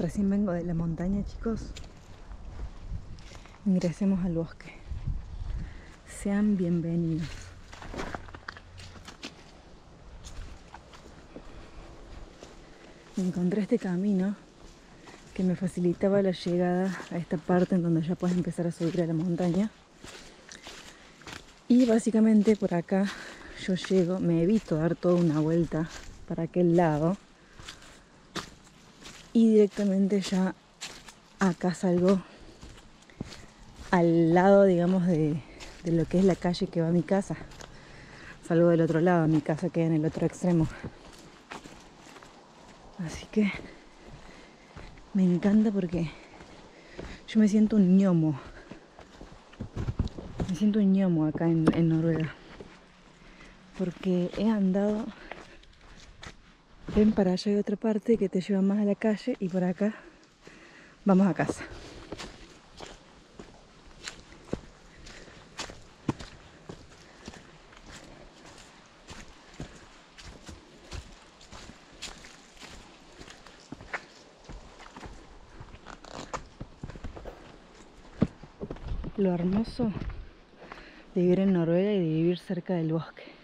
Recién vengo de la montaña, chicos. Ingresemos al bosque. Sean bienvenidos. Encontré este camino que me facilitaba la llegada a esta parte en donde ya puedes empezar a subir a la montaña. Y básicamente por acá yo llego, me evito dar toda una vuelta para aquel lado. Y directamente ya acá salgo al lado, digamos, de lo que es la calle que va a mi casa. Salgo del otro lado, mi casa queda en el otro extremo. Así que me encanta porque yo me siento un ñomo. Me siento un ñomo acá en Noruega. Porque he andado. Ven, para allá hay otra parte que te lleva más a la calle y por acá vamos a casa. Lo hermoso de vivir en Noruega y de vivir cerca del bosque.